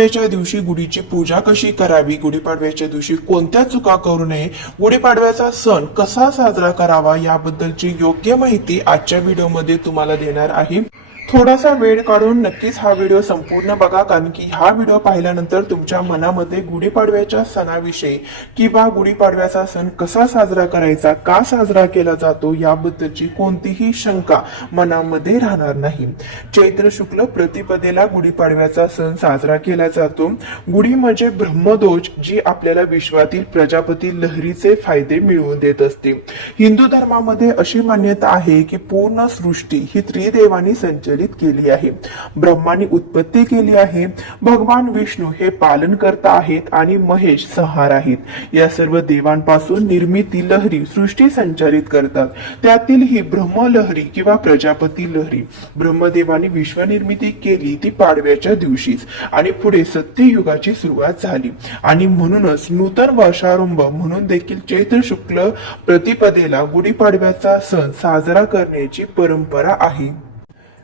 गुढीपाडव्याच्या दिवशी गुढीची पूजा कशी करावी, गुढीपाडव्याच्या दिवशी कोणत्या चुका करू नये, गुढीपाडव्याचा सण कसा साजरा करावा याबद्दलची योग्य माहिती आजच्या व्हिडिओमध्ये तुम्हाला देणार आहे। थोडासा वेळ काढून नक्कीच हा व्हिडिओ संपूर्ण बघा, कारण की हा व्हिडिओ पाहिल्यानंतर तुमच्या मनामध्ये गुढीपाडव्याच्या सणाविषयी किंवा गुढीपाडव्याचा सण कसा साजरा करायचा, का साजरा केला जातो याबद्दलची कोणतीही शंका मनामध्ये राहणार नाही। चैत्र शुक्ल प्रतिपदेला गुढीपाडव्याचा सण साजरा केला जातो। गुढी म्हणजे ब्रह्मध्वज, जी आपल्याला विश्वातील प्रजापती लहरीचे फायदे मिळवून देत असते। हिंदू धर्मामध्ये अशी मान्यता आहे की पूर्ण सृष्टी ही त्रिदेवांनी संचलित केली आहे। ब्रह्माने उत्पत्ती केली आहे, भगवान विष्णू हे पालन करता आहेत आणि महेश संहार आहेत। या सर्व देवांपासून निर्मिती लहरी सृष्टी संचालित करतात। त्यातील ही ब्रह्मलहरी किंवा प्रजापती लहरी, ब्रह्मदेवाने विश्वनिर्मिती केली ती पाडव्याच्या दिवशीच आणि पुढे सत्ययुगाची सुरुवात झाली आणि म्हणूनच नूतन वर्षारंभ म्हणून देखील चैत्र शुक्ल प्रतिपदेला गुढीपाडव्याचा सण साजरा करण्याची परंपरा आहे।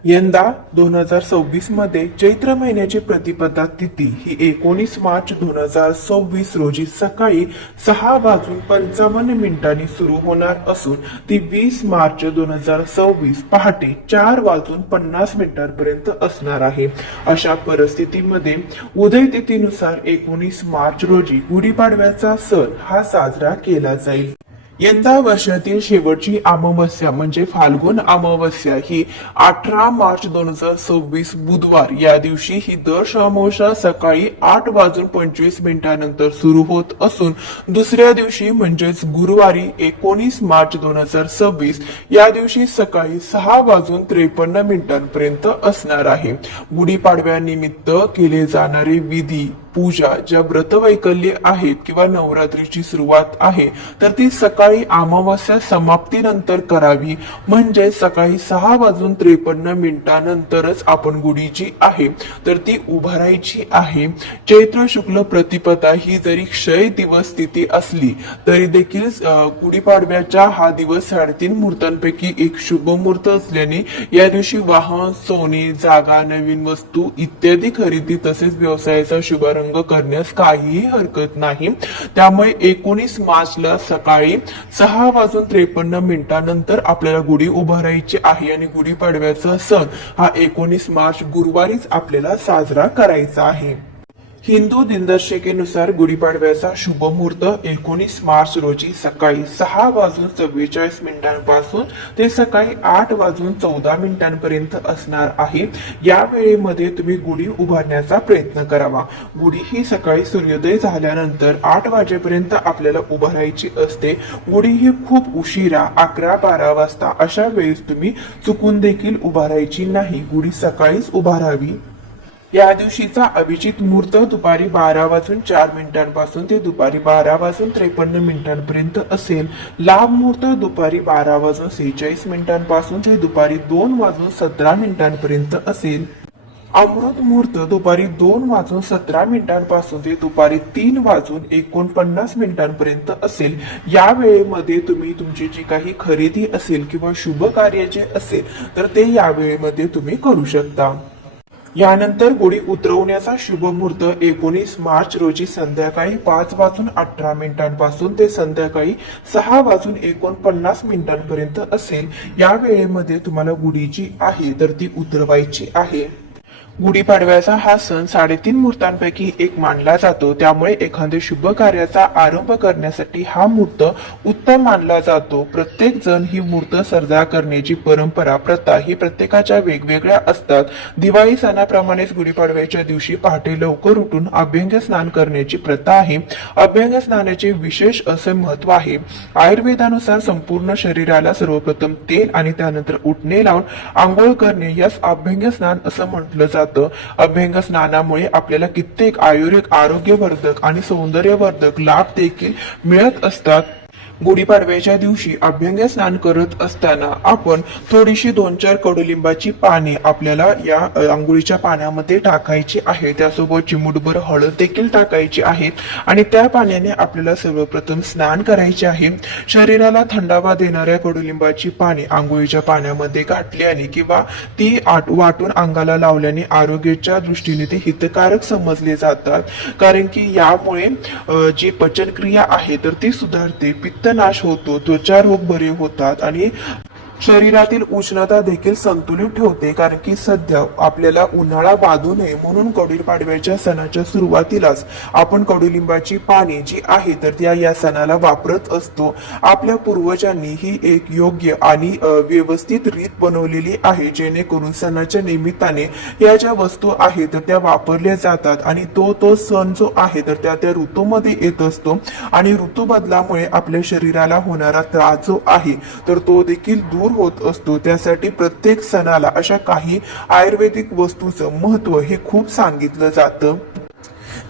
यंदा 2026 मध्ये चैत्र महिन्याची प्रतिपदा तिथी ही 19 मार्च 2026 रोजी सकाळी 6:55 सुरू होणार असून ती 20 मार्च 2026 पहाटे 4:50 पर्यंत असणार आहे। अशा परिस्थितीमध्ये उदय तिथीनुसार 19 मार्च रोजी गुढीपाडव्याचा सण हा साजरा केला जाईल। यंदा वर्षातील शेवटची अमावस्या म्हणजे फाल्गुन अमावस्या ही 18 मार्च 2026 बुधवार या दिवशी ही दर अमावस्या सकाळी 8:25 नंतर सुरू होत असून दुसऱ्या दिवशी म्हणजेच गुरुवारी 19 मार्च 2026 या दिवशी सकाळी 6:53 पर्यंत असणार आहे। गुढीपाडव्यानिमित्त केले जाणारे विधी पूजा, ज्या व्रतवैकल्ये आहेत किंवा नवरात्रीची सुरुवात आहे तर ती सकाळी अमावस्या समाप्तीनंतर करावी, म्हणजे सकाळी 6:53 नंतरच आपण गुढी जी आहे तर ती उभारायची आहे। चैत्र शुक्ल प्रतिपदा ही जरी क्षय दिवस तिथी असली तरी देखील गुढीपाडव्याचा हा दिवस 3.5 मुहूर्तांपैकी एक शुभ मुहूर्त असल्याने या दिवशी वाहन, सोने, जागा, नवीन वस्तू इत्यादी खरेदी तसेच व्यवसायाचा शुभारंभ करण्यास काहीही हरकत नाही। त्यामुळे 19 मार्चला सकाळी 6:53 नंतर आपल्याला गुढी उभारायची आहे आणि गुढीपाडव्याचा सण हा 19 मार्च गुरुवारीच आपल्याला साजरा करायचा आहे। हिंदू दिनदर्शिकेनुसार गुढीपाडव्याचा शुभ मुहूर्त 19 मार्च रोजी सकाळी 6:44 पासून ते सकाळी 8:14 पर्यंत असणार आहे। या वेळेमध्ये तुम्ही गुढी उभारण्याचा प्रयत्न करावा। गुढी ही सकाळी सूर्योदय झाल्यानंतर 8 वाजेपर्यंत आपल्याला उभारायची असते। गुढी ही खूप उशिरा 11-12 वाजता अशा वेळेस तुम्ही चुकून देखील उभारायची नाही, गुढी सकाळीच उभारावी। या दिवशीचा अभिजित मुहूर्त दुपारी 12:04 पासून ते दुपारी 12:53 पर्यंत असेल। लाभ मुहूर्त दुपारी 12:46 पासून ते दुपारी 2:17 पर्यंत असेल। अमृत मुहूर्त दुपारी 2:17 पासून ते दुपारी 3:49 पर्यंत असेल। या वेळेमध्ये तुम्ही तुमची जी काही खरेदी असेल किंवा शुभ कार्याचे असेल तर ते या वेळेमध्ये तुम्ही करू शकता। यानंतर गुढी उतरवण्याचा शुभ मुहूर्त 19 मार्च रोजी संध्याकाळी 5:18 पासून ते संध्याकाळी 6:49 पर्यंत असेल। या वेळेमध्ये तुम्हाला गुढी जी आहे तर ती उतरवायची आहे। गुढीपाडव्याचा हा सण 3.5 मुहूर्तांपैकी एक मानला जातो, त्यामुळे एखाद्या शुभ कार्याचा आरंभ करण्यासाठी हा मुहूर्त उत्तम मानला जातो। प्रत्येक जण ही मुहूर्त साजरा करण्याची परंपरा, प्रथा ही प्रत्येकाच्या वेगवेगळ्या असतात। दिवाळी सणाप्रमाणेच गुढीपाडव्याच्या दिवशी पहाटे लवकर उठून अभ्यंग स्नान करण्याची प्रथा आहे। अभ्यंग स्नानाचे विशेष असे महत्व आहे। आयुर्वेदानुसार संपूर्ण शरीराला सर्वप्रथम तेल आणि त्यानंतर उटणे लावून आंघोळ करणे यास अभ्यंग स्नान असं म्हटलं जातं। अभ्यंग स्नानामुळे आपल्याला कित्येक आरोग्यवर्धक आणि सौंदर्यवर्धक लाभ देखील मिळत असतात। गुढीपाडव्याच्या दिवशी अभ्यंग स्नान करत असताना आपण थोडीशी 2-4 कडुलिंबाची पाने आपल्याला या आंघोळीच्या पाण्यामध्ये टाकायची आहे. त्यासोबत चिमूटभर हळद देखील टाकायची आहे आणि त्या पाण्याने आपल्याला सर्वप्रथम स्नान करायचे आहे. शरीराला थंडावा देणाऱ्या कडुलिंबाची पाने आंघोळीच्या पाण्यामध्ये घातल्याने किंवा ती वाटून अंगाला लावल्याने आरोग्याच्या दृष्टीने ते हितकारक समजले जातात. कारण की यामुळे जी पचनक्रिया आहे तर ती सुधारते, पित्तनाश होतो, त्वचा रोग बरे होतात आणि शरीरातील उष्णता देखील संतुलित ठेवते. कारण की सध्या आपल्याला उन्हाळा बाधू नये म्हणून गुढीपाडव्याच्या सणाच्या सुरुवातीलाच आपण कडुलिंबाची पाने जी आहे तर त्या या सणाला वापरत असतो. आपल्या पूर्वजांनी ही एक योग्य आणि व्यवस्थित रीत बनवलेली आहे, जेणेकरून सणाच्या निमित्ताने या ज्या वस्तू आहेत तर त्या वापरल्या जातात आणि तो सण जो आहे तर त्या ऋतूमध्ये येत असतो आणि ऋतू बदलामुळे आपल्या शरीराला होणारा त्रास जो आहे तर तो देखील दूर होत असतो. त्यासाठी प्रत्येक सणाला अशा काही आयुर्वेदिक वस्तूचं महत्व हे खूप सांगितलं जातं.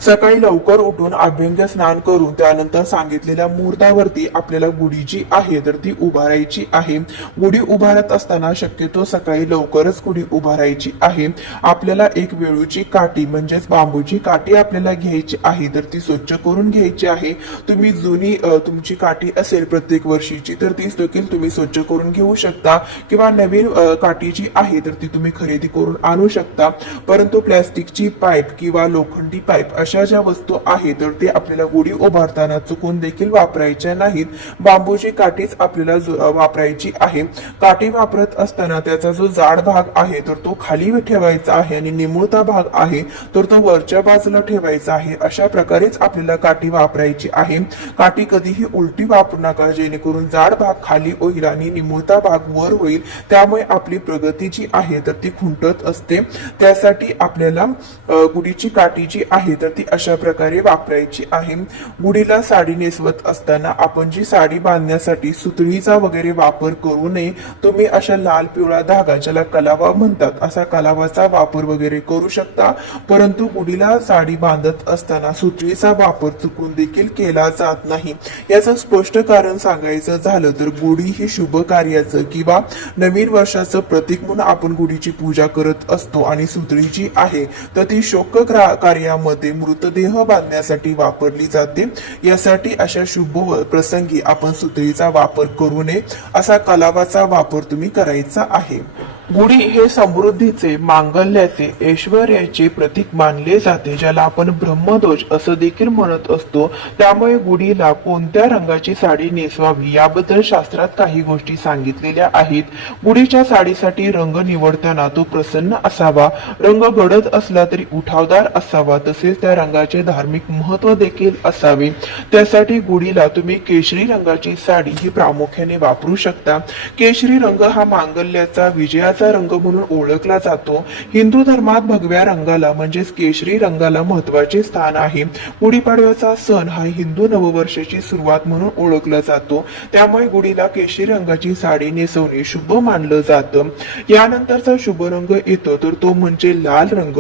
सकाळी लवकर उठून अभ्यंग स्नान करून त्यानंतर सांगितलेल्या मुहूर्तावरती आपल्याला गुढी जी आहे तर ती उभारायची आहे. गुढी उभारत असताना शक्यतो सकाळी लवकरच गुढी उभारायची आहे. आपल्याला एक वेळूची काठी म्हणजेच बांबूची काठी आपल्याला घ्यायची आहे तर ती स्वच्छ करून घ्यायची आहे. तुम्ही जुनी तुमची काठी असेल प्रत्येक वर्षीची तर ती देखील तुम्ही स्वच्छ करून घेऊ शकता किंवा नवीन काठी जी आहे तर ती तुम्ही खरेदी करून आणू शकता. परंतु प्लॅस्टिकची पाईप किंवा लोखंडी पाईप अशा ज्या वस्तू आहेत तर ते आपल्याला गुढी उभारताना चुकून देखील वापरायच्या नाहीत. बांबूची काठीच आपल्याला वापरायची आहे. काठी वापरत असताना त्याचा जो जाड भाग आहे तर तो खाली ठेवायचा आहे आणि निमुळता भाग आहे तर तो वरच्या बाजूला ठेवायचा आहे. अशा प्रकारेच आपल्याला काठी वापरायची आहे. काठी कधीही उलटी वापरू नका, जेणेकरून जाड भाग खाली होईल आणि निमुळता भाग वर होईल. त्यामुळे आपली प्रगती जी आहे तर ती खुंटत असते. त्यासाठी आपल्याला गुढीची काठी जी आहे तर ती अशा प्रकारे वापरायची आहे. गुढीला साडी नेसवत असताना आपण जी साडी बांधण्यासाठी सुतळीचा वगैरे वापर करू नये. तुम्ही अशा लाल पिवळा धागा ज्याला कलावा म्हणतात असा कलावाचा वापर वगैरे करू शकता. परंतु गुढीला साडी बांधत असताना सुतळीचा वापर चुकून देखील केला जात नाही. याचं स्पष्ट कारण सांगायचं झालं तर गुढी ही शुभ कार्याचं किंवा नवीन वर्षाचं प्रतीक म्हणून आपण गुढीची पूजा करत असतो आणि सुतळी जी आहे तर ती शोक कार्यामध्ये मृतदेह बांधण्यासाठी वापरली जाते. यासाठी अशा शुभ प्रसंगी आपण सुतळीचा वापर करू नये. असा कलावाचा वापर तुम्ही करायचा आहे. गुढी हे समृद्धीचे, मांगल्याचे, ऐश्वर्याचे प्रतीक मानले जाते, ज्याला आपण ब्रह्मध्वज असं देखील म्हणत असतो. त्यामुळे गुढीला कोणत्या रंगाची साडी नेसवावी याबद्दल शास्त्रात काही गोष्टी सांगितलेल्या आहेत. गुढीच्या साडीसाठी रंग निवडताना तो प्रसन्न असावा, रंग गडद असला तरी उठावदार असावा, तसेच त्या रंगाचे धार्मिक महत्व देखील असावे. त्यासाठी गुढीला तुम्ही केशरी रंगाची साडी ही प्रामुख्याने वापरू शकता. केशरी रंग हा मांगल्याचा, विजयाचा रंग म्हणून ओळखला जातो. हिंदू धर्मात भगव्या रंगाला म्हणजेच केशरी रंगाला महत्वाचे स्थान आहे. गुढीपाडव्याचा सण हा हिंदू नववर्षाची सुरुवात म्हणून ओळखला जातो. त्यामुळे गुढीला केशरी रंगाची साडी नेसवणे शुभ मानलं जातं. यानंतरचा शुभ रंग येतो तर तो म्हणजे लाल रंग.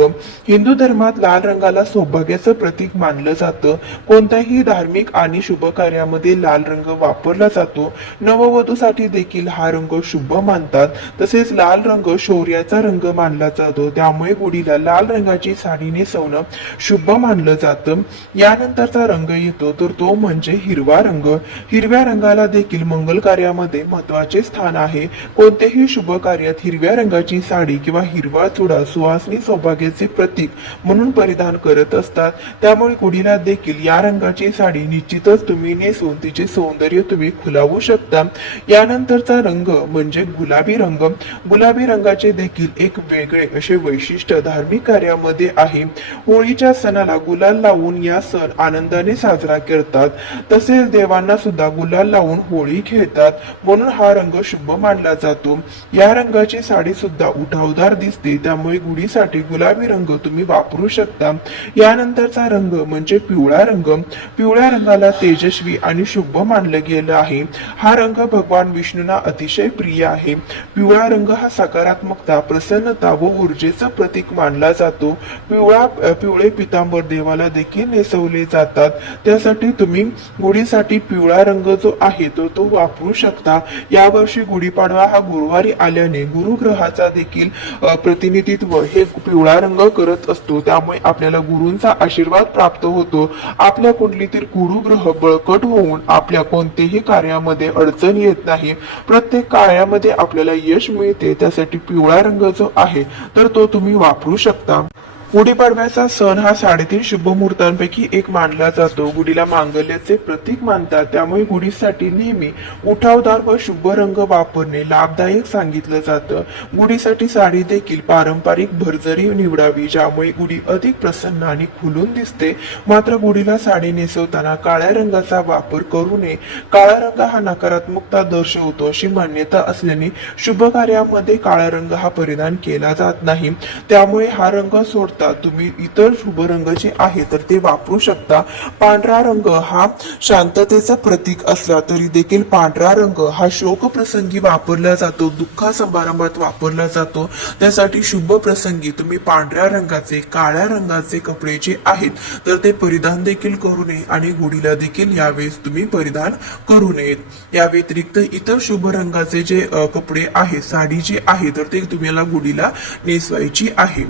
हिंदू धर्मात लाल रंगाला सौभाग्याचं प्रतीक मानलं जातं. कोणत्याही धार्मिक आणि शुभ कार्यामध्ये लाल रंग वापरला जातो. नववधूसाठी देखील हा रंग शुभ मानतात. तसेच लाल रंग शौर्याचा रंग मानला जातो. त्यामुळे गुढीला लाल रंगाची साडी नेसवणं शुभ मानलं जातं. यानंतरचा रंग येतो तर तो म्हणजे हिरवा रंग. हिरव्या रंगाला देखील मंगल कार्यामध्ये महत्वाचे स्थान आहे. कोणत्याही शुभ कार्यात हिरव्या रंगाची साडी किंवा हिरवा चुडा सुवासनी सौभाग्याचे प्रतीक म्हणून परिधान करत असतात. त्यामुळे गुढीला देखील या रंगाची साडी निश्चितच तुम्ही नेसून तिचे सौंदर्य तुम्ही खुलावू शकता. यानंतरचा रंग म्हणजे गुलाबी रंग. गुलाबी रंगाचे देखील एक वेगळे असे वैशिष्ट्य धार्मिक कार्यामध्ये आहे. होळीच्या सणाला गुलाल लावून या सण आनंदाने साजरा करतात. तसेच देवांना सुद्धा गुलाल लावून होळी खेळतात, म्हणून हा रंग शुभ मानला जातो. या रंगाची साडी सुद्धा उठावदार दिसते. त्यामुळे गुढीसाठी गुलाबी रंग तुम्ही वापरू शकता. यानंतरचा रंग म्हणजे पिवळा रंग. पिवळ्या रंगाला तेजस्वी आणि शुभ मानलं गेलं आहे. हा रंग भगवान विष्णूंना अतिशय प्रिय आहे. पिवळा रंग हा सकारात्मकता, प्रसन्नता व ऊर्जेचं प्रतीक मानला जातो. पिवळे पितांबर देवाला देखील नेसवले जातात. त्यासाठी तुम्ही गुढीसाठी पिवळा रंग जो आहे तो वापरू शकता. यावर्षी गुढीपाडवा हा गुरुवारी आल्याने गुरुग्रहाचा देखील प्रतिनिधित्व हे पिवळा रंग करत असतो. त्यामुळे आपल्याला गुरूंचा आशीर्वाद प्राप्त होतो. आपल्या कुंडलीतील गुरुग्रह बळकट होऊन आपल्या कोणत्याही कार्यामध्ये अडचण येत नाही. प्रत्येक कार्यामध्ये आपल्याला यश मिळते. त्यासाठी पिवळा रंग जो आहे तर तो तुम्ही वापरू शकता. गुढीपाडव्याचा सण हा 3.5 शुभ मुहूर्तांपैकी एक मानला जातो. गुढीला मांगल्याचे प्रतीक मानतात. त्यामुळे गुढीसाठी नेहमी उठावदार व शुभ रंग वापरणे लाभदायक सांगितलं जातं. गुढीसाठी साडी देखील पारंपरिक भरजरी निवडावी, ज्यामुळे गुढी अधिक प्रसन्न आणि खुलून दिसते. मात्र गुढीला साडी नेसवताना काळ्या रंगाचा वापर करू नये. काळा रंग हा नकारात्मकता दर्शवतो अशी मान्यता असल्याने शुभ कार्यामध्ये काळा रंग हा परिधान केला जात नाही. त्यामुळे हा रंग सोडता तुम्ही इतर शुभ रंग जे आहे तर ते वापरू शकता. पांढरा रंग हा शांततेचा प्रतीक असला तरी देखील पांढरा रंग हा शोक प्रसंगी वापरला जातो, दुःखा समारंभात वापरला जातो. त्यासाठी शुभ प्रसंगी तुम्ही पांढऱ्या रंगाचे, काळ्या रंगाचे कपडे जे आहेत तर ते परिधान देखील करू नये आणि गुढीला देखील यावेळेस तुम्ही परिधान करू नयेत. या व्यतिरिक्त इतर शुभ रंगाचे जे कपडे आहेत, साडी जे आहे तर ते तुम्हाला गुढीला नेसवायची आहे.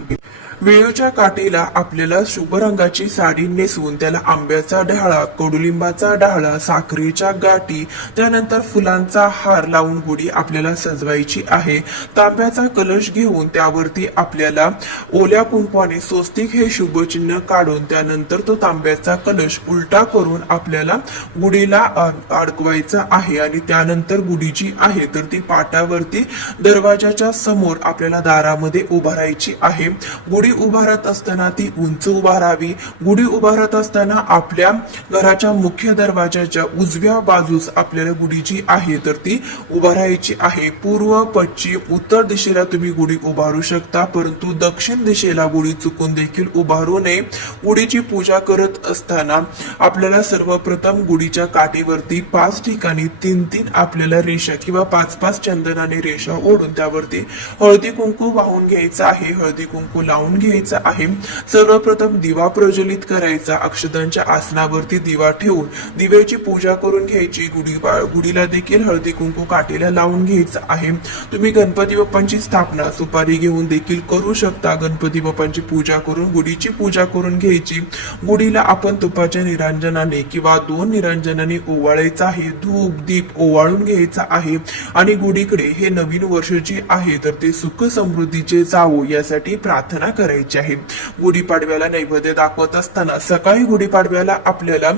वेळूच्या काठीला आपल्याला शुभ रंगाची साडी नेसवून त्याला आंब्याचा डहाळा, कडुलिंबाचा डहाळा, साखरेच्या गाठी, त्यानंतर फुलांचा हार लावून गुढी आपल्याला सजवायची आहे. तांब्याचा कलश घेऊन त्यावरती आपल्याला ओल्या कुंकवाने स्वस्तिक हे शुभचिन्ह काढून त्यानंतर तो तांब्याचा कलश उलटा करून आपल्याला गुढीला अडकवायचा आहे आणि त्यानंतर गुढी जी आहे तर ती पाटावरती दरवाजाच्या समोर आपल्याला दारामध्ये उभारायची आहे. गुढी उभारत असताना ती उंच उभारावी. गुढी उभारत असताना आपल्या घराच्या मुख्य दरवाजाच्या उजव्या बाजूस आपल्याला गुढी जी आहे तर ती उभारायची आहे. पूर्व, पश्चिम, उत्तर दिशेला तुम्ही गुढी उभारू शकता, परंतु दक्षिण दिशेला गुढी चुकून देखील उभारू नये. गुढीची पूजा करत असताना आपल्याला सर्वप्रथम गुढीच्या काठीवरती 5 ठिकाणी 3-3 आपल्याला रेषा किंवा 5-5 चंदनाने रेषा ओढून त्यावरती हळदी कुंकू वाहून घ्यायचं आहे. हळदी कुंकू लावून घ्यायचा आहे. सर्वप्रथम दिवा प्रज्वलित करायचा. अक्षतांच्या आसनावरती दिवा ठेवून दिव्याची पूजा करून घ्यायची. गुढीला देखील हळदी कुंकू काठीला लावून घ्यायचं आहे. तुम्ही गणपती बाप्पांची स्थापना सुपारी घेऊन देखील करू शकता. गणपती बाप्पांची पूजा करून गुढीची पूजा करून घ्यायची. गुढीला आपण तुपाच्या निरांजनाने किंवा 2 निरांजनाने ओवाळायचं आहे. धूप दीप ओवाळून घ्यायचा आहे आणि गुढीकडे हे नवीन वर्ष जे आहे तर ते सुख समृद्धीचे जावो यासाठी प्रार्थना करायची आहे. गुढीपाडव्याला नैवेद्य दाखवत असताना सकाळी गुढीपाडव्याला आपल्याला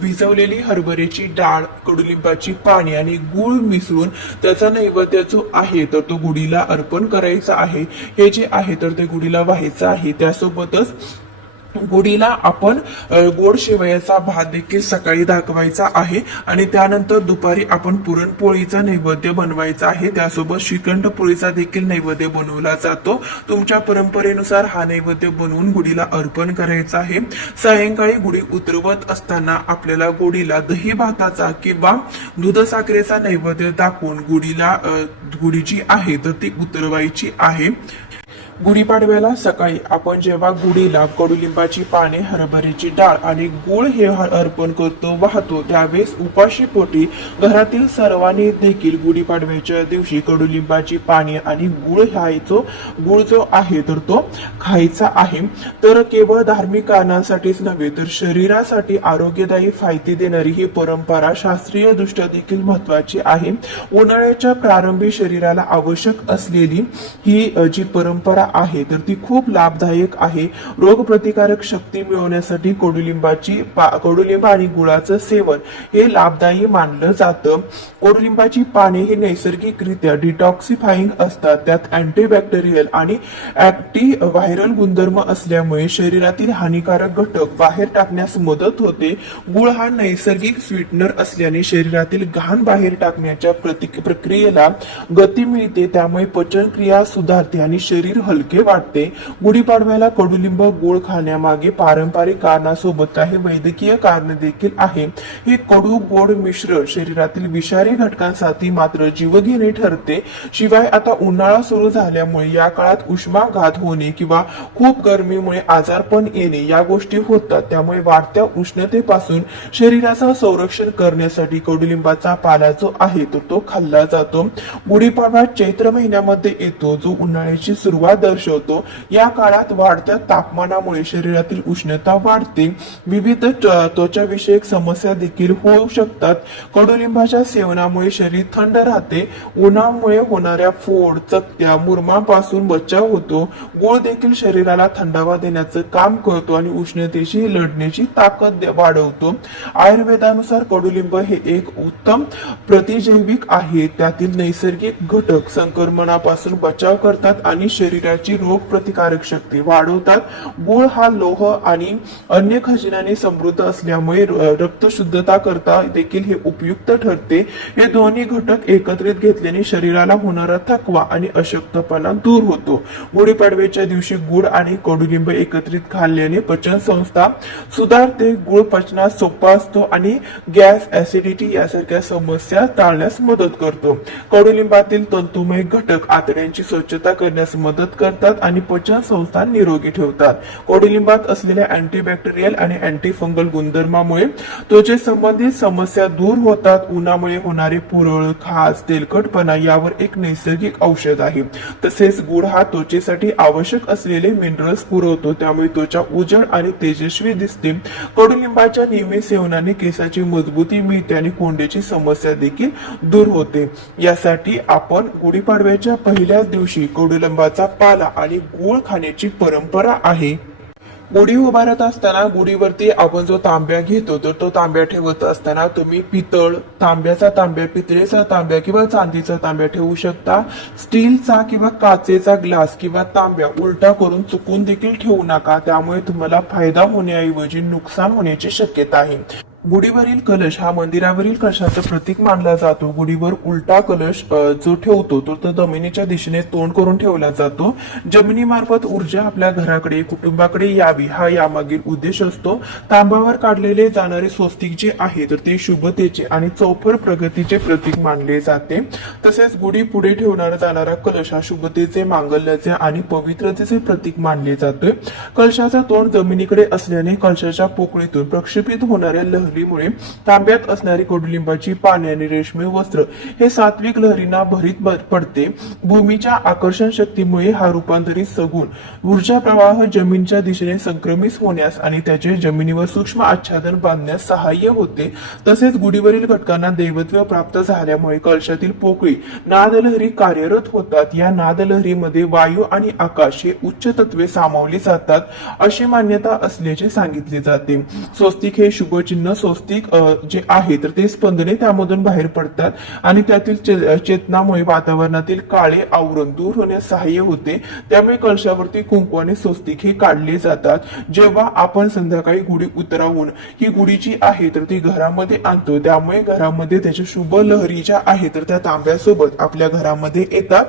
भिजवलेली हरभऱ्याची डाळ, कडुलिंबाची पाने आणि गूळ मिसळून त्याचा नैवेद्य जो आहे तर तो गुढीला अर्पण करायचा आहे. हे जे आहे तर ते गुढीला व्हायचं आहे. त्यासोबतच गुढीला आपण गोड शेवयाचा भात देखील सकाळी दाखवायचा आहे आणि त्यानंतर दुपारी आपण पुरणपोळीचा नैवेद्य बनवायचा आहे. त्यासोबत श्रीखंड पोळीचा देखील नैवेद्य बनवला जातो. तुमच्या परंपरेनुसार हा नैवेद्य बनवून गुढीला अर्पण करायचा आहे. सायंकाळी गुढी उतरवत असताना आपल्याला गुढीला दही भाताचा किंवा दूध साखरेचा नैवेद्य दाखवून गुढी जी आहे तर ती उतरवायची आहे. गुढीपाडव्याला सकाळी आपण जेव्हा गुढीला कडुलिंबाची पाने, हरभऱ्याची डाळ आणि गूळ हे अर्पण करतो वाहतो त्यावेळेस उपाशी पोटी घरातील सर्वांनी देखील गुढीपाडव्याच्या दिवशी कडुलिंबाची पाने आणि गूळ जो आहे तर तो खायचा आहे. तर केवळ धार्मिक कारणांसाठीच नव्हे तर शरीरासाठी आरोग्यदायी फायदे देणारी ही परंपरा शास्त्रीय दृष्ट्या देखील महत्वाची आहे. उन्हाळ्याच्या प्रारंभी शरीराला आवश्यक असलेली ही जी परंपरा आहे तर ती खूप लाभदायक आहे. रोग प्रतिकारक शक्ती मिळवण्यासाठी कडुलिंब आणि गुळाचं सेवन हे लाभदायी मानलं जातं. कडुलिंबाची पाने ही नैसर्गिकरित्या डिटॉक्सिफाईंग असतात. त्यात अँटीबॅक्टेरियल आणि अँटी व्हायरल गुणधर्म असल्यामुळे शरीरातील हानिकारक घटक बाहेर टाकण्यास मदत होते. गुळ हा नैसर्गिक स्वीटनर असल्याने शरीरातील घाण बाहेर टाकण्याच्या प्रक्रियेला गती मिळते. त्यामुळे पचनक्रिया सुधारते आणि शरीर हलके हलके वाटते. गुढीपाडव्याला कडुलिंब गुळ खाण्यामागे पारंपरिक कारणासोबत काही वैद्यकीय कारणे देखील आहे. हे कडू गोड मिश्र शरीरातील विषारी घटकांसाठी मात्र जीवघेणे ठरते. शिवाय आता उन्हाळा सुरू झाल्यामुळे या काळात उष्माघात होणे किंवा खूप गरमीमुळे आजारपण येणे या गोष्टी होतात. त्यामुळे वाढत्या उष्णतेपासून शरीराचं संरक्षण करण्यासाठी कडुलिंबाचा पाला जो आहे तो खाल्ला जातो. गुढीपाडवा चैत्र महिन्यामध्ये येतो, जो उन्हाळ्याची सुरुवात दर्शवतो. या काळात वाढत्या तापमानामुळे शरीरातील उष्णता वाढते. विविध त्वचाविषयक समस्या देखील होऊ शकतात. कडुलिंबाच्या सेवनामुळे शरीर थंड राहते. उन्हामुळे होणाऱ्या फोड, चकत्या, मुरमापासून बचाव होतो. गुळ देखील शरीराला थंडावा देण्याचं काम करतो आणि उष्णतेशी लढण्याची ताकद वाढवतो. आयुर्वेदानुसार कडुलिंब हे एक उत्तम प्रतिजैविक आहे. त्यातील नैसर्गिक घटक संक्रमणापासून बचाव करतात आणि शरीराची रोग प्रतिकारक शक्ती वाढवतात. गुळ हा लोह आणि अन्य खनिजांनी समृद्ध असल्यामुळे रक्त शुद्धता करता देखील हे उपयुक्त ठरते. हे दोन्ही घटक एकत्रित घेतल्याने शरीराला होणारा थकवा आणि अशक्तपणा दूर होतो. गुढीपाडव्याच्या दिवशी गुळ आणि कडुलिंब एकत्रित खाल्ल्याने पचन संस्था सुधारते. गुळ पचनास सोपा असतो आणि गॅस, ऍसिडिटी यासारख्या समस्या टाळण्यास मदत करतो. कडुलिंबातील तंतुमय घटक आतड्यांची स्वच्छता करण्यास मदत करतात आणि पचन संस्था निरोगी ठेवतात. कडुलिंबात असलेल्या अँटीबॅक्टेरियल आणि अँटीफंगल गुणधर्मामुळे त्वचेसंबंधित समस्या दूर होतात. उन्हामुळे होणारे पुरळ, खाज, तेलकटपणा यावर एक नैसर्गिक औषध आहे. तसेच गुळ हा त्वचेसाठी आवश्यक असलेले मिनरल्स पुरवतो, त्यामुळे त्वचा उजळ आणि तेजस्वी दिसते. कडुलिंबाच्या नियमित सेवनाने केसाची मजबूती मिळते आणि कोंड्याची समस्या देखील दूर होते. यासाठी आपण गुढीपाडव्याच्या पहिल्याच दिवशी कडुलिंबाचा पाला आणि गुळ खाण्याची परंपरा आहे. गुढी उभारत असताना गुढीवरती आपण जो तांब्या घेतो तर तो तांब्या ठेवत असताना तुम्ही पितळ, तांब्याचा तांब्या, पितळेचा तांब्या किंवा चांदीचा तांब्या ठेवू शकता. स्टीलचा किंवा काचेचा ग्लास किंवा तांब्या उलटा करून चुकून देखील ठेवू नका. त्यामुळे तुम्हाला फायदा होण्याऐवजी नुकसान होण्याची शक्यता आहे. गुढीवरील कलश हा मंदिरावरील कलशाचं प्रतीक मानला जातो. गुढीवर उलटा कलश जो ठेवतो तो जमिनीच्या दिशेने तोंड करून ठेवला जातो. जमिनीमार्फत ऊर्जा आपल्या घराकडे, कुटुंबाकडे यावी हा यामागील उद्देश असतो. तांब्यावर काढलेले जाणारे स्वस्तिक जे आहे तर ते शुभतेचे आणि चौफर प्रगतीचे प्रतीक मानले जाते. तसेच गुढी पुढे ठेवणारा जाणारा कलश हा शुभतेचे, मांगल्याचे आणि पवित्रतेचे प्रतीक मानले जाते. कलशाचा तोंड जमिनीकडे असल्याने कलशाच्या पोकळीतून प्रक्षेपित होणाऱ्या लहरीमुळे तांब्यात असणारी कडुलिंबाची पाने आणि रेशमी वस्त्र हे सात्विक लहरींना भरीत पडते. भूमीच्या आकर्षण शक्तीमुळे हा रूपांतरित सगुण ऊर्जा प्रवाह जमिनीच्या दिशेने संक्रमित होण्यास आणि त्याचे जमिनीवर सूक्ष्म आच्छादन बांधण्यास सहाय्य होते. तसेच गुढीवरील घटकांना दैवत्व प्राप्त झाल्यामुळे कलशातील पोकळी नादलहरी कार्यरत होतात. या नादलहरीमध्ये वायू आणि आकाश हे उच्च तत्वे सामावली जातात अशी मान्यता असल्याचे सांगितले जाते. स्वस्तिक हे शुभचिन्ह, स्वस्तिक जे आहे तर ते स्पंदने त्यामधून बाहेर पडतात आणि त्यातील चेतनामुळे वातावरणातील काळे आवरण दूर होण्यास सहाय्य होते. त्यामुळे कलशावरती कुंकू आणि स्वस्तिक हे काढले जातात. जेव्हा आपण संध्याकाळी गुढी उतरवून ही गुढी जी आहे तर ती घरामध्ये आणतो, त्यामुळे घरामध्ये त्याच्या शुभ लहरी ज्या आहे तर त्या तांब्यासोबत आपल्या घरामध्ये येतात.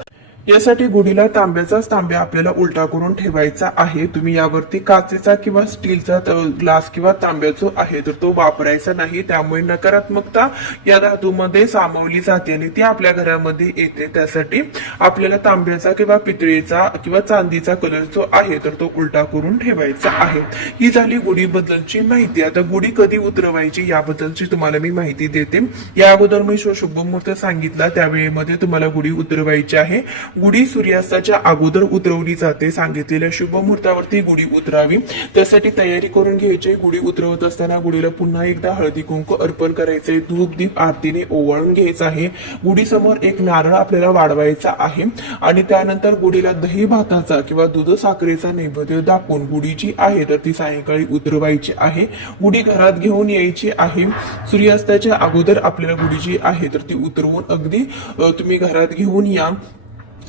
यासाठी गुढीला तांब्याचाच तांब्या आपल्याला उलटा करून ठेवायचा आहे. तुम्ही यावरती काचेचा किंवा स्टीलचा ग्लास किंवा तांब्या जो आहे तर तो वापरायचा नाही. त्यामुळे नकारात्मकता या धातूमध्ये सामावली जाते आणि ती आपल्या घरामध्ये येते. त्यासाठी आपल्याला तांब्याचा किंवा पितळेचा किंवा चांदीचा कलर जो आहे तर तो उलटा करून ठेवायचा आहे. ही झाली गुढीबद्दलची माहिती. आता गुढी कधी उतरवायची याबद्दलची तुम्हाला मी माहिती देते. या अगोदर मी शुभ मुहूर्त सांगितला, त्यावेळेमध्ये तुम्हाला गुढी उतरवायची आहे. गुढी सूर्यास्ताच्या अगोदर उतरवली जाते. सांगितलेल्या शुभ मुहूर्तावरती गुढी उतरावी, त्यासाठी तयारी करून घ्यायची. गुढी उतरवत असताना गुढीला पुन्हा एकदा हळदी कुंकू अर्पण करायचे, धूप दीप आरतीने ओवाळून घ्यायचं आहे. गुढी समोर एक नारळ आपल्याला वाढवायचा आहे आणि त्यानंतर गुढीला दही भाताचा किंवा दूध साखरेचा नैवेद्य दाखवून गुढी जी आहे तर ती सायंकाळी उतरवायची आहे. गुढी घरात घेऊन यायची आहे. सूर्यास्ताच्या अगोदर आपल्याला गुढी जी आहे तर ती उतरवून अगदी तुम्ही घरात घेऊन या.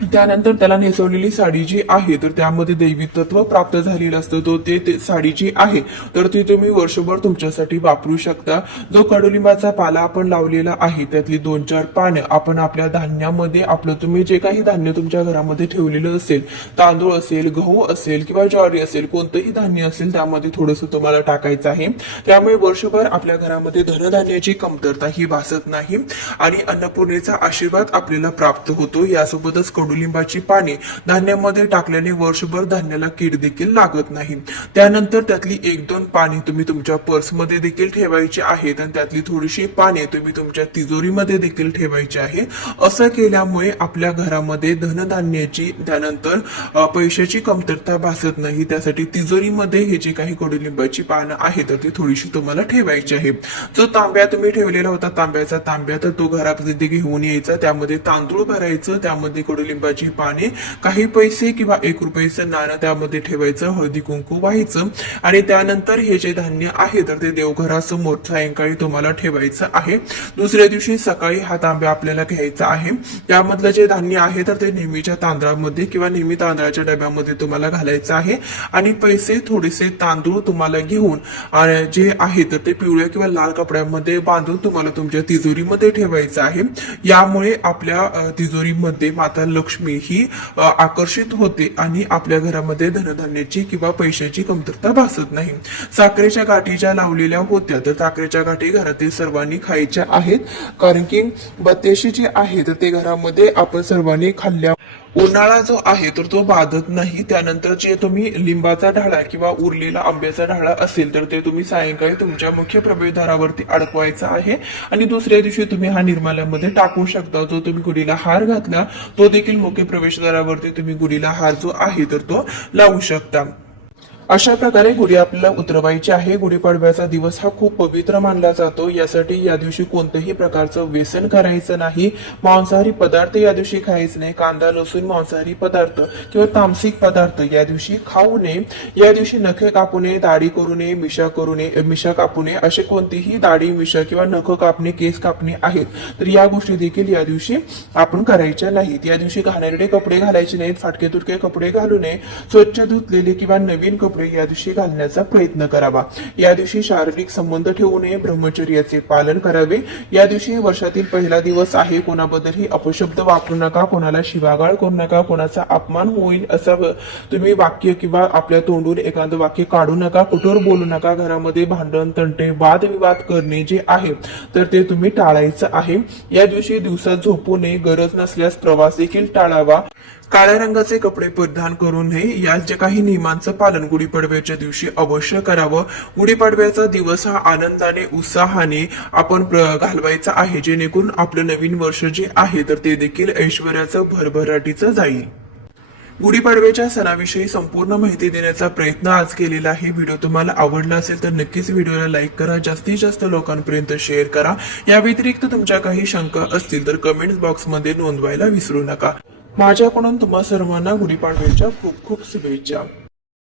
त्यानंतर त्याला नेसवलेली साडी जी आहे तर त्यामध्ये दैवी तत्व प्राप्त झालेलं असतं तो ते साडी जी आहे तर ती तुम्ही वर्षभर तुमच्यासाठी वापरू शकता. जो कडुलिंबाचा पाला आपण लावलेला आहे त्यातली 2-4 पानं आपण आपल्या धान्यामध्ये आपलं तुम्ही जे काही धान्य तुमच्या घरामध्ये ठेवलेलं असेल, तांदूळ असेल, गहू असेल किंवा ज्वारी असेल, कोणतंही धान्य असेल त्यामध्ये थोडंसं तुम्हाला टाकायचं आहे. त्यामुळे वर्षभर आपल्या घरामध्ये धनधान्याची कमतरता ही भासत नाही आणि अन्नपूर्णेचा आशीर्वाद आपल्याला प्राप्त होतो. यासोबतच कडुलिंबाची पाने धान्यामध्ये टाकल्याने वर्षभर धान्याला कीड देखील लागत नाही. त्यानंतर त्यातली 1-2 पाने तुम्ही तुमच्या पर्समध्ये देखील ठेवायची आहेत आणि त्यातली थोडीशी पाने तुम्ही तुमच्या तिजोरीमध्ये देखील ठेवायची आहे. असं केल्यामुळे आपल्या घरामध्ये धनधान्याची त्यानंतर पैशाची कमतरता भासत नाही. त्यासाठी तिजोरीमध्ये हे जे काही कडुलिंबाची पानं आहेत तर ती थोडीशी तुम्हाला ठेवायची आहे. जो तांब्या तुम्ही ठेवलेला होता तांब्याचा तांब्या तर तो घरामध्ये घेऊन यायचा. त्यामध्ये तांदूळ भरायचं, त्यामध्ये कडुलिंबाची पाने, काही पैसे किंवा 1 रुपयाचं नाणं त्यामध्ये ठेवायचं, हळदी कुंकू व्हायचं आणि त्यानंतर हे जे धान्य आहे तर ते देवघरासमोर सायंकाळी तुम्हाला ठेवायचं आहे. दुसऱ्या दिवशी सकाळी हा तांब्या आपल्याला घ्यायचा आहे. त्यामधलं जे धान्य आहे तर ते नेहमीच्या तांदळामध्ये किंवा नेहमी तांदळाच्या डब्यामध्ये तुम्हाला घालायचं आहे आणि पैसे थोडेसे तांदूळ तुम्हाला घेऊन जे आहे तर ते पिवळ्या किंवा लाल कपड्यामध्ये बांधून तुम्हाला तुमच्या तिजोरीमध्ये ठेवायचं आहे. यामुळे आपल्या तिजोरीमध्ये माता लक्ष्मी ही आकर्षित होते आणि आपल्या घरामध्ये धनधान्याची किंवा पैशाची कमतरता भासत नाही. साखरेच्या गाठी ज्या लावलेल्या होत्या तर साखरेच्या गाठी घरातील सर्वांनी खायच्या आहेत, कारण की बत्तेशी जे आहे तर ते घरामध्ये आपण सर्वांनी खाल्ल्या उन्हाळा जो आहे तर तो बाधत नाही. त्यानंतर जे तुम्ही लिंबाचा ढाळा किंवा उरलेला आंब्याचा ढाळा असेल तर ते तुम्ही सायंकाळी तुमच्या मुख्य प्रवेशद्वारावरती अडकवायचा आहे आणि दुसऱ्या दिवशी तुम्ही हा निर्माल्यामध्ये टाकू शकता. जो तुम्ही गुढीला हार घातला तो देखील मुख्य प्रवेशद्वारावरती तुम्ही गुढीला हार जो आहे तर तो लावू शकता. अशा प्रकारे गुढी आपल्याला उतरवायची आहे. गुढीपाडव्याचा दिवस हा खूप पवित्र मानला जातो. यासाठी या दिवशी कोणत्याही प्रकारचं व्यसन करायचं नाही. मांसाहारी पदार्थ या दिवशी खायचे नाही. कांदा लसूण मांसाहारी पदार्थ किंवा तामसिक पदार्थ या दिवशी खाऊ नये. या दिवशी नखे कापू नये, दाढी करू नये, मिशा कापू नये. असे कोणतेही दाढी, मिशा किंवा नख कापणे, केस कापणे आहेत तर या गोष्टी देखील या दिवशी आपण करायच्या नाहीत. या दिवशी घाणेरडे कपडे घालायचे नाहीत, फाटके तुटके कपडे घालू नये. स्वच्छ धुतलेले किंवा नवीन कपडे या दिवशी घालण्याचा प्रयत्न करावा. या दिवशी शारीरिक संबंध ठेवू नये, ब्रह्मचर्याचे पालन करावे. या दिवशी वर्षातील पहिला दिवस आहे. कोणाबद्दलही अपशब्द वापरू नका, कोणाला शिवागाळ करू नका, कोणाचा अपमान होईल असं तुम्ही वाक्य किंवा आपल्या तोंडून एखादं वाक्य काढू नका, कठोर बोलू नका. घरामध्ये भांडण, तंटे, वादविवाद करणे जे आहे तर ते तुम्ही टाळायचं आहे. या दिवशी दिवसात झोपू नये, गरज नसल्यास प्रवास देखील टाळावा. काळ्या रंगाचे कपडे परिधान करू नये. या ज्या काही नियमांचं पालन गुढीपाडव्याच्या दिवशी अवश्य करावं. गुढीपाडव्याचा दिवस हा आनंदाने, उत्साहाने आपण घालवायचा आहे, जेणेकरून आपलं नवीन वर्ष जे आहे तर ते देखील ऐश्वर्याचं, भरभराटीचं जाईल. गुढीपाडव्याच्या सणाविषयी संपूर्ण माहिती देण्याचा प्रयत्न आज केलेला आहे. व्हिडिओ तुम्हाला आवडला असेल तर नक्कीच व्हिडिओला लाईक करा, जास्तीत जास्त लोकांपर्यंत शेअर करा. या व्यतिरिक्त तुमच्या काही शंका असतील तर कमेंट बॉक्समध्ये नोंदवायला विसरू नका. माझ्याकडून तुम्हा सर्वांना गुढीपाडव्याच्या खूप खूप शुभेच्छा.